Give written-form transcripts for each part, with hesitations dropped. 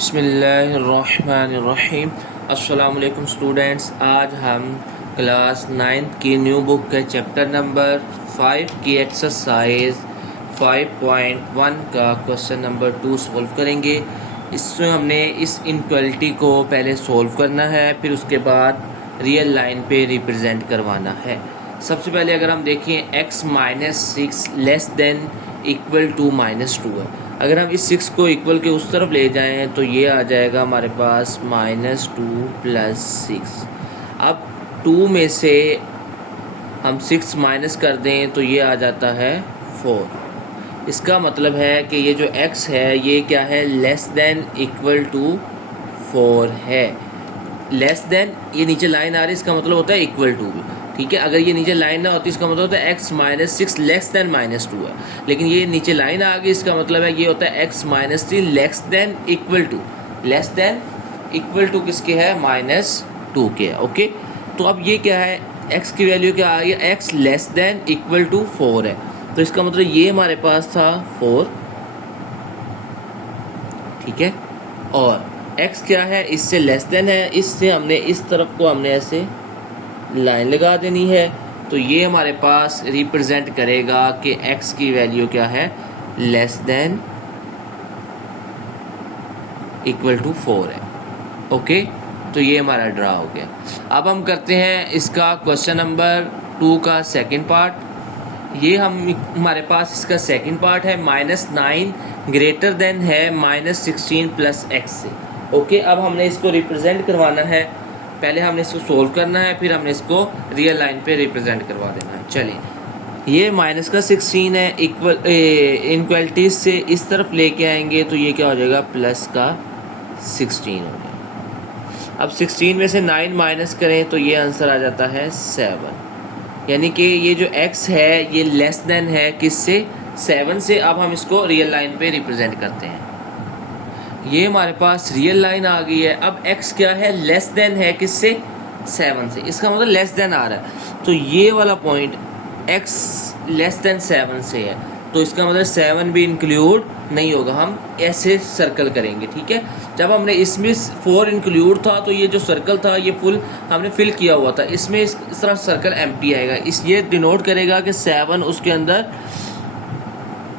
बिस्मिल्लाहिर्रहमानिर्रहीम। अस्सलाम वालेकुम स्टूडेंट्स। आज हम क्लास 9th की न्यू बुक के चैप्टर नंबर 5 की एक्सरसाइज 5.1 का क्वेश्चन नंबर 2 सॉल्व करेंगे। इसमें हमने इस इनक्वालिटी को पहले सॉल्व करना है, फिर उसके बाद रियल लाइन पे रिप्रेजेंट करवाना है। सबसे पहले अगर हम देखें x minus six less than equal to -2 है। अगर हम इस 6 को इक्वल के उस तरफ ले जाएं तो ये आ जाएगा हमारे पास -2 + 6। अब 2 में से हम 6 माइनस कर दें तो ये आ जाता है 4। इसका मतलब है कि ये जो x है ये क्या है, लेस देन इक्वल टू 4 है। लेस देन, ये नीचे लाइन आ रही है, इसका मतलब होता है इक्वल टू भी, ठीक है। अगर ये नीचे लाइन ना होती इसका मतलब होता है x minus six less then -2 है, लेकिन ये नीचे लाइन आ गई, इसका मतलब है ये होता है x minus 3 less than equal to. Less than equal to किसके है, -2 के है। ओके, तो अब ये क्या है, x की वैल्यू क्या आ गई, x less than equal to 4 है, तो इसका मतलब ये हमारे पास था 4, ठीक है। और x क्या है, इससे लेस देन है, इससे हमने इस तरफ को हमने ऐसे लाइन लगा देनी है, तो ये हमारे पास रिप्रेजेंट करेगा कि x की वैल्यू क्या है, लेस देन इक्वल टू 4 है। ओके, तो ये हमारा ड्रा हो गया। अब हम करते हैं इसका क्वेश्चन नंबर 2 का सेकंड पार्ट। ये हमारे पास इसका सेकंड पार्ट है, -9 ग्रेटर देन है -16 + x से। ओके, अब हमने इसको रिप्रेजेंट करवाना है। पहले हमने इसको सोल्व करना है, फिर हमने इसको रियल लाइन पे रिप्रेजेंट करवा देना है। चलिए, ये -16 है, इनक्वालिटीज से इस तरफ लेके आएंगे तो ये क्या हो जाएगा, +16 हो जाएगा। अब 16 में से 9 माइनस करें तो ये आंसर आ जाता है 7, यानी कि ये जो x है ये लेस देन है किससे, 7 से। अब हम इसको रियल लाइन पे रिप्रेजेंट करते हैं। ये हमारे पास रियल लाइन आ गई है। अब x क्या है, लेस देन है किससे, 7 से, इसका मतलब लेस देन आ रहा है, तो ये वाला पॉइंट x लेस देन 7 से है, तो इसका मतलब 7 भी इंक्लूड नहीं होगा, हम ऐसे सर्कल करेंगे, ठीक है। जब हमने इसमें 4 इंक्लूड था तो ये जो सर्कल था ये फुल हमने फिल किया हुआ था, इसमें इस तरह सर्कल एम्प्टी आएगा, इस ये डिनोट करेगा कि 7 उसके अंदर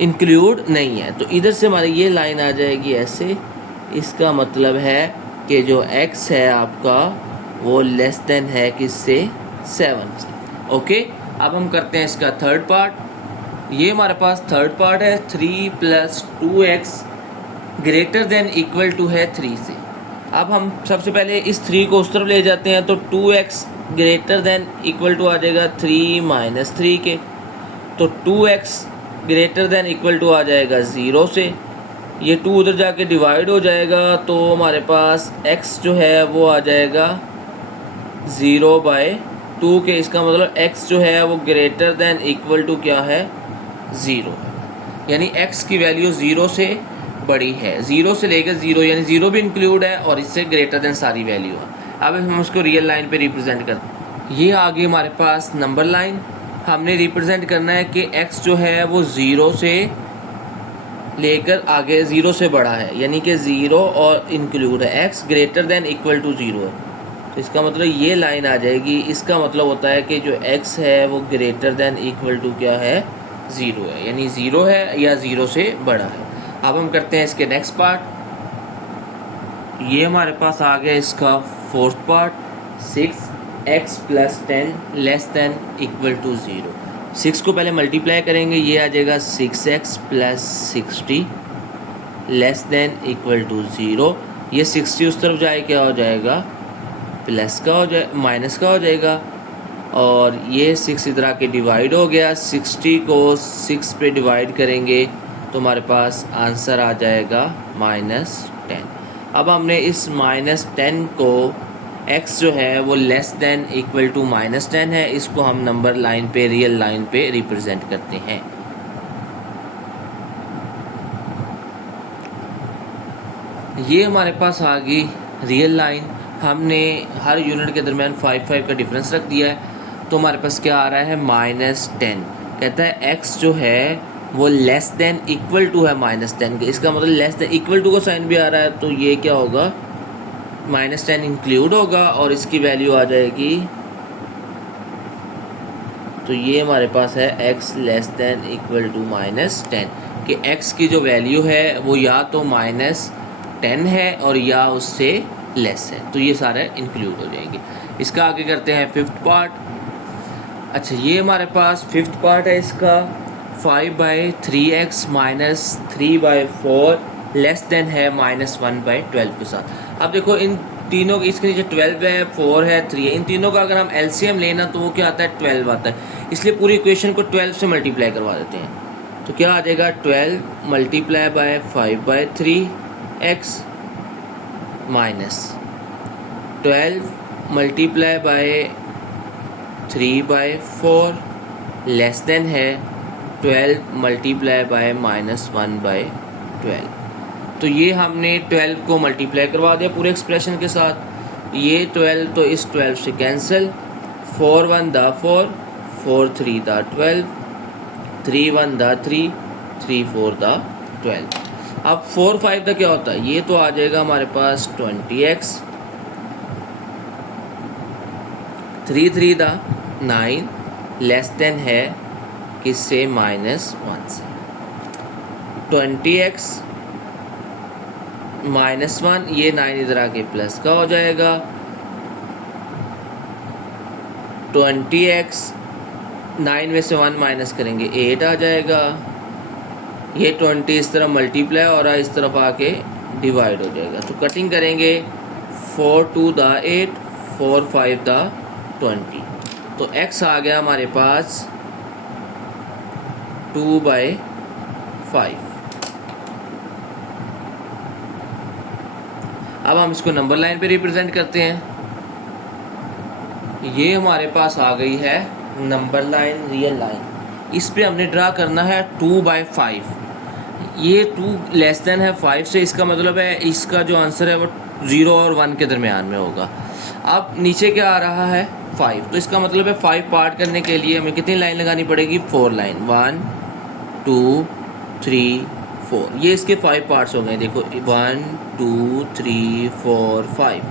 इंक्लूड नहीं है, तो इधर से हमारी ये लाइन आ जाएगी ऐसे। इसका मतलब है कि जो x है आपका वो लेस देन है किससे, 7 से। ओके, अब हम करते हैं इसका थर्ड पार्ट। ये हमारे पास थर्ड पार्ट है, 3 + 2x greater than equal to है 3 से। अब हम सबसे पहले इस 3 को उस तरफ ले जाते हैं, तो 2x greater than equal to आ जाएगा 3 - 3 के, तो 2x greater than equal to आ जाएगा 0 से। ये 2 उधर जाके डिवाइड हो जाएगा, तो हमारे पास x जो है वो आ जाएगा 0/2 के। इसका मतलब x जो है वो ग्रेटर देन इक्वल टू क्या है, 0 है, यानी x की वैल्यू 0 से बड़ी है, 0 से लेकर 0, यानी 0 भी इंक्लूड है और इससे ग्रेटर देन सारी वैल्यू है। अब हम उसको रियल लाइन पे रिप्रेजेंट करते हैं। ये आगे हमारे पास नंबर लाइन, हमने रिप्रेजेंट करना है कि x जो है वो 0 से लेकर आगे 0 से बड़ा है, यानी कि 0 और इंक्लूड है, x greater than equal to 0 है, तो इसका मतलब ये लाइन आ जाएगी। इसका मतलब होता है कि जो x है वो ग्रेटर देन इक्वल टू क्या है, 0 है, यानी 0 है या 0 से बड़ा है। अब हम करते हैं इसके नेक्स्ट पार्ट। ये हमारे पास आ गया इसका fourth part, 6x + 10 less than equal to 0। 6 को पहले मल्टीप्लाई करेंगे, ये आ जाएगा 6x + 60 less than equal to 0। ये 60 उस तरफ जाए क्या हो जाएगा, प्लस का हो जाए, माइनस का हो जाएगा, और ये 6 इधर आके डिवाइड हो गया। 60 को 6 पे डिवाइड करेंगे तो हमारे पास आंसर आ जाएगा -10। अब हमने इस -10 को x जो है वो लेस देन इक्वल टू -10 है, इसको हम नंबर लाइन पे, रियल लाइन पे रिप्रेजेंट करते हैं। ये हमारे पास आ गई रियल लाइन। हमने हर यूनिट के दरमियान 5 का डिफरेंस रख दिया है, तो हमारे पास क्या आ रहा है, -10। कहता है x जो है वो लेस देन इक्वल टू है -10 के। इसका मतलब लेस देन इक्वल टू का साइन भी आ रहा है, तो ये क्या होगा, -10 इंक्लूड होगा और इसकी वैल्यू आ जाएगी, तो ये हमारे पास है x less than equal to -10 कि x की जो वैल्यू है वो या तो -10 है और या उससे लेस है, तो ये सारे इंक्लूड हो जाएंगे। इसका आगे करते हैं फिफ्थ पार्ट। अच्छा, ये हमारे पास फिफ्थ पार्ट है इसका, 5/3x - 3/4 लेस देन है -1/12 के साथ। अब देखो इन तीनों, इसके नीचे 12 है, 4 है, 3 है, इन तीनों का अगर हम एलसीएम लेना तो वो क्या आता है, 12 आता है। इसलिए पूरी इक्वेशन को 12 से मल्टीप्लाई करवा देते हैं, तो क्या आ जाएगा, 12 × 5/3x माइनस 12 × 3/4 लेस देन है 12 × -1/12। तो ये हमने 12 को मल्टीप्लाई करवा दिया पूरे एक्सप्रेशन के साथ। ये 12 तो इस 12 से कैंसिल, 4 1 दा 4, 4 3 दा 12, 3 1 दा 3, 3 4 दा 12। अब 4 5 का क्या होता है, ये तो आ जाएगा हमारे पास 20x, 3 3 दा 9 लेस देन है किससे, -1 से। 20x -1, ये 9 इधर आके प्लस का हो जाएगा। 20x 9 में से 1 माइनस करेंगे 8 आ जाएगा। ये 20 इस तरफ मल्टीप्लाई और इस तरफ आके डिवाइड हो जाएगा, तो कटिंग करेंगे, 4 2 दा 8, 4 5 दा 20, तो x आ गया हमारे पास 2/5। अब हम इसको नंबर लाइन पे रिप्रेजेंट करते हैं। ये हमारे पास आ गई है नंबर लाइन, रियल लाइन। इस पे हमने ड्रा करना है 2/5। ये 2 लेस देन है 5 से, इसका मतलब है इसका जो आंसर है वो 0 और 1 के दरमियान में होगा। अब नीचे क्या आ रहा है, 5, तो इसका मतलब है 5 पार्ट करने के लिए हमें कितनी लाइन लगानी पड़ेगी, 4 लाइन, 1 2 3 4। ये इसके 5 पार्ट्स हो गए, देखो 1 2 3 4 5।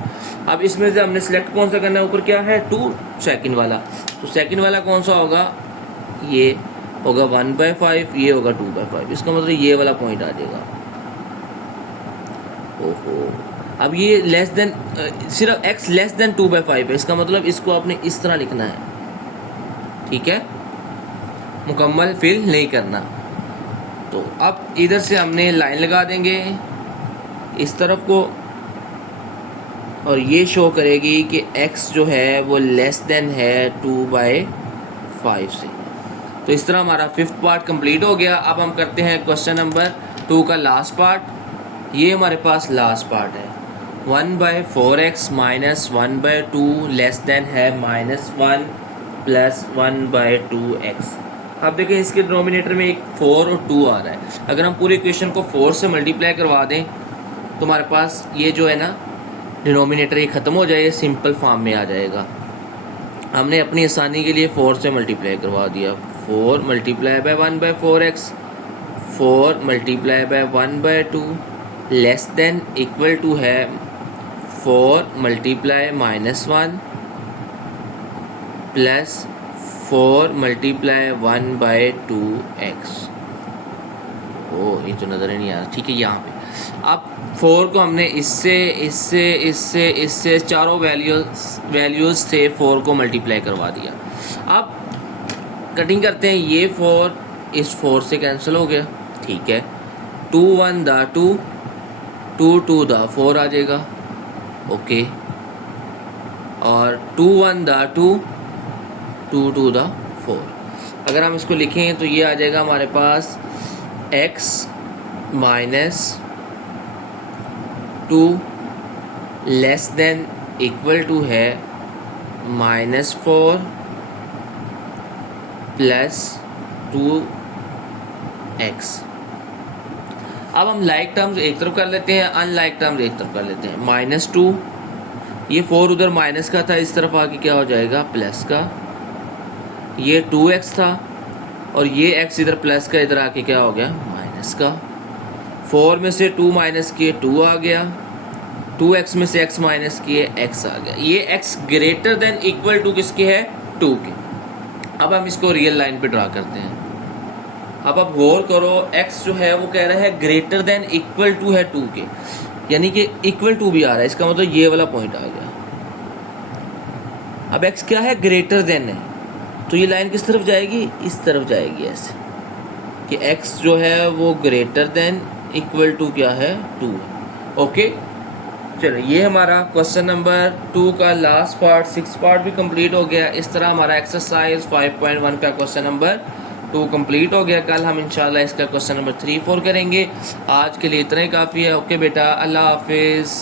अब इसमें से हमने सिलेक्ट कौन सा करना है, ऊपर क्या है 2 सेकंड वाला, तो सेकंड वाला कौन सा होगा, ये होगा 1/5, ये होगा 2/5। इसका मतलब ये वाला पॉइंट आ जाएगा। ओहो, अब ये लेस देन, सिर्फ x लेस देन 2/5 है, इसका मतलब इसको आपने इस तरह लिखना है, ठीक है, मुकम्मल फिल नहीं करना। तो अब इधर से हमने लाइन लगा देंगे इस तरफ को, और ये शो करेगी कि x जो है वो लेस देन है 2/5 से। तो इस तरह हमारा फिफ्थ पार्ट कंप्लीट हो गया। अब हम करते हैं क्वेश्चन नंबर 2 का लास्ट पार्ट। ये हमारे पास लास्ट पार्ट है, 1/4x - 1/2 लेस देन है -1 + 1/2x। अब देखें इसके डिनोमिनेटर में एक 4 और 2 आ रहा है। अगर हम पूरी इक्वेशन को 4 से मल्टीप्लाई करवा दें तो हमारे पास ये जो है ना डिनोमिनेटर ये ख़त्म हो जाएगा, सिंपल फॉर्म में आ जाएगा। हमने अपनी आसानी के लिए 4 से मल्टीप्लाई करवा दिया, 4 × 1/4x, 4 × 1/2 less than equal to है 4 × -1 प्लस 4 × 1/2x। ओह, ये तो नज़र ही नहीं आ रहा, ठीक है। यहाँ पे अब 4 को हमने इससे चारों वैल्यूज़ से 4 को मल्टीप्लाई करवा दिया। अब कटिंग करते हैं, ये 4 इस 4 से कैंसिल हो गया, ठीक है। 2 1 दा 2, 2 2 दा 4 आ जाएगा, ओके। और 2 1 दा 2, 2 2 दा 4। अगर हम इसको लिखें तो ये आ जाएगा हमारे पास x - 2 less than equal to है -4 + 2x। अब हम लाइक टर्म्स एक तरफ कर लेते हैं, अनलाइक टर्म्स एक तरफ कर लेते हैं। -2, ये 4 उधर माइनस का था, इस तरफ आके क्या हो जाएगा, प्लस का। ये 2x था, और ये x इधर प्लस का इधर आके क्या हो गया माइनस का। 4 में से 2 माइनस किए 2 आ गया, 2x में से x माइनस किए x आ गया। ये x greater than equal to किसके है 2 के। अब हम इसको रियल लाइन पे ड्रा करते हैं। अब आप गौर करो, x जो है वो कह रहा है ग्रेटर देन इक्वल टू है 2 के, यानी कि इक्वल टू भी आ रहा है, इसका मतलब ये वाला पॉइंट आ गया। अब x क्या है ग्रेटर देन है, तो ये लाइन किस तरफ जाएगी, इस तरफ जाएगी ऐसे कि x जो है वो ग्रेटर देन इक्वल टू क्या है 2 है। ओके, चलो ये हमारा क्वेश्चन नंबर 2 का लास्ट पार्ट 6 पार्ट भी कंप्लीट हो गया। इस तरह हमारा एक्सरसाइज 5.1 का क्वेश्चन नंबर 2 कंप्लीट हो गया। कल हम इंशाल्लाह इसका क्वेश्चन नंबर 3, 4 करेंगे। आज के लिए इतना ही काफ़ी है। ओके बेटा, अल्लाह हाफिज़।